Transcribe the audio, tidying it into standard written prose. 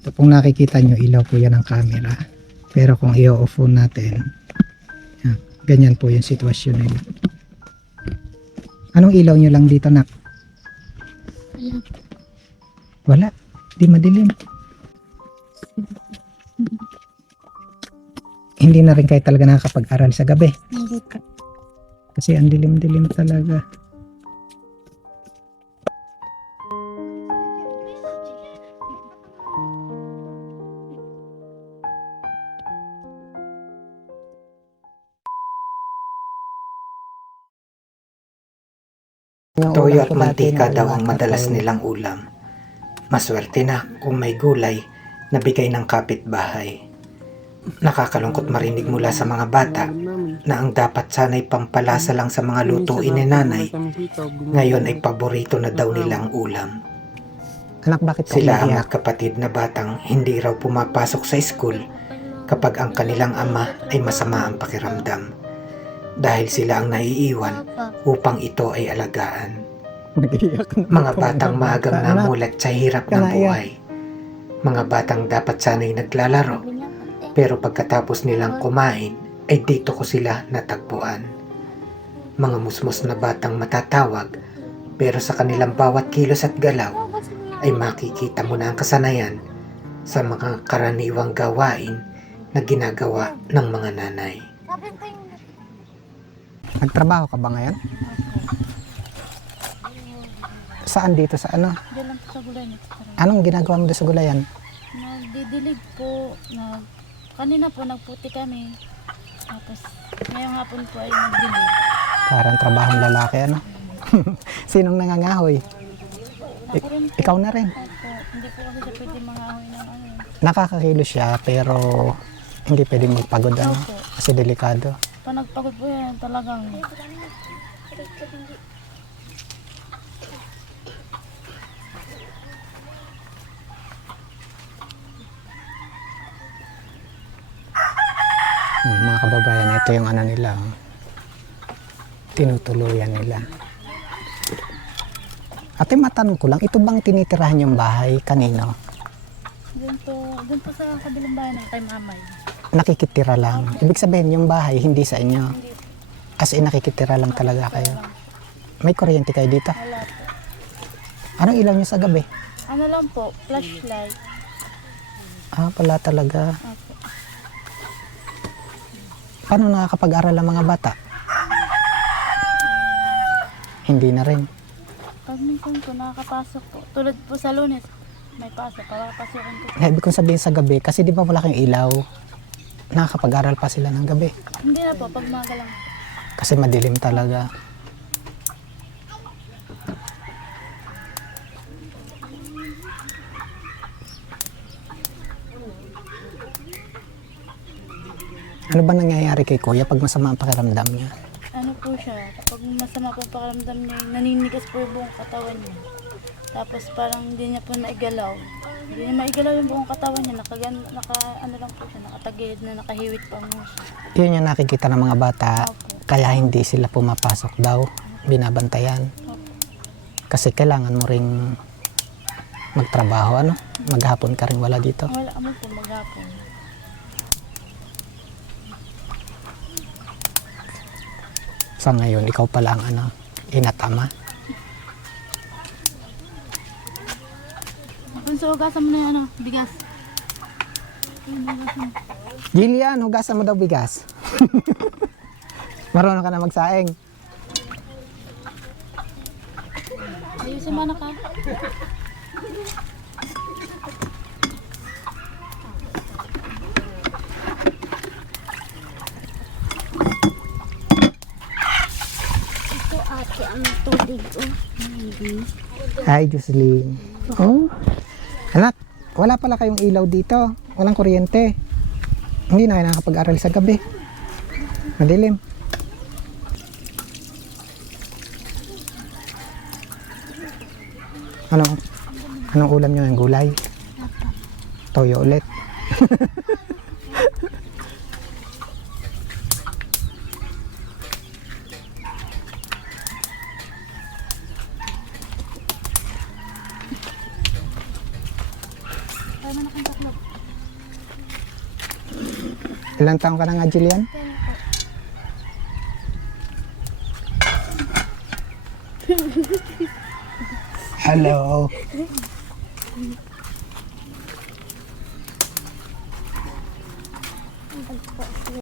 Ito pong nakikita nyo, ilaw po yan ng camera. Pero kung i-off po natin, yan, ganyan po yung sitwasyon nila. Anong ilaw nyo lang dito, nak? Wala. Di madilim. Hindi na rin kayo talaga nakakapag-aral sa gabi. Hindi po. Kasi ang dilim-dilim talaga. Toyo at mantika daw ang madalas nilang ulam. Maswerte na kung may gulay na bigay ng kapitbahay. Nakakalungkot marinig mula sa mga bata na ang dapat sana'y pampalasa lang sa mga lutuin ni nanay, ngayon ay paborito na daw nilang ulam. Anak, bakit ka Sila ang umiiyak? magkapatid na batang hindi raw pumapasok sa school kapag ang kanilang ama ay masama ang pakiramdam, dahil sila ang naiiwan upang ito ay alagaan. Nag-iiyak na Mga po. batang maagang Anak, namulat sa hirap ng Kanaya. buhay. Mga batang dapat sana'y naglalaro, pero pagkatapos nilang kumain ay dito ko sila natagpuan. Mga musmos na batang matatawag, pero sa kanilang bawat kilos at galaw ay makikita mo na ang kasanayan sa mga karaniwang gawain na ginagawa ng mga nanay. Nagtrabaho ka ba ngayon? Saan dito? Sa ano? Diyan lang po sa gulay nito. Anong ginagawa mo doon sa gulayan? Nagdidilig po. Kanina po nagputi kami. Tapos ngayong hapon po ay nagdilig. Parang trabahong lalaki, ano? Sinong nangangahoy? Ako rin po. Ikaw na rin. Opo. Hindi po kasi siya pwede mga ahoy ng ano. Nakakakilo siya, pero hindi pwedeng magpagod, ano? Opo. Kasi delikado. Pag nagpagod po yan talagang Mga kababayan, ito yung ano nila, oh. Tinutuluyan nila. Ate, matanong ko lang, ito bang tinitirahan yung bahay kanino? doon po sa kabilang bahay ng kay mamay. Nakikitira lang. Ibig sabihin, yung bahay hindi sa inyo. Hindi As in, nakikitira lang talaga kayo. May kuryente kayo dito? wala po. Anong ilaw nyo sa gabi? Ano lang po, flashlight. Wala talaga. Opo. Paano nakakapag-aral ang mga bata? Hindi na rin. Pag minsan po nakakapasok po. Tulad po sa Lunes, may pasok. Papapasukin ko. Ibig kong sabihin sa gabi, kasi di ba wala kang ilaw, nakakapag-aral pa sila ng gabi. Hindi na po, pag maga lang. Kasi madilim talaga. Ano ba nangyayari kay Kuya pag masama ang pakiramdam niya? Ano po siya, kapag masama po pakiramdam niya, naninigas po yung buong katawan niya. Tapos parang hindi niya po naigalaw. Hindi niya maigalaw yung buong katawan niya. Ano lang po siya, nakatagilid na nakahiwit pa mo siya. Yun yung nakikita ng mga bata, Opo. kaya hindi sila pumapasok daw, binabantayan. Opo. Kasi kailangan mo ring magtrabaho, ano? Maghapon ka rin wala dito. Wala mo po maghapon. Sa ngayon, ikaw pala ang ano, inatama. Kung sa ugasan mo na yung ano, bigas. Jillian, hugasan mo daw bigas. Marunong ka na magsaing. Ayusin mo na ka. Ito ate ang tubig. Hi, Jocelyn. Oh, anak, wala pala kayong ilaw dito. Walang kuryente. Hindi na kayo nakakapag-aral sa gabi. Madilim. Anong ulam nyo ng gulay? Toyo ulit. Ay, manakang Ilang taong ka na nga, Jillian? Hello.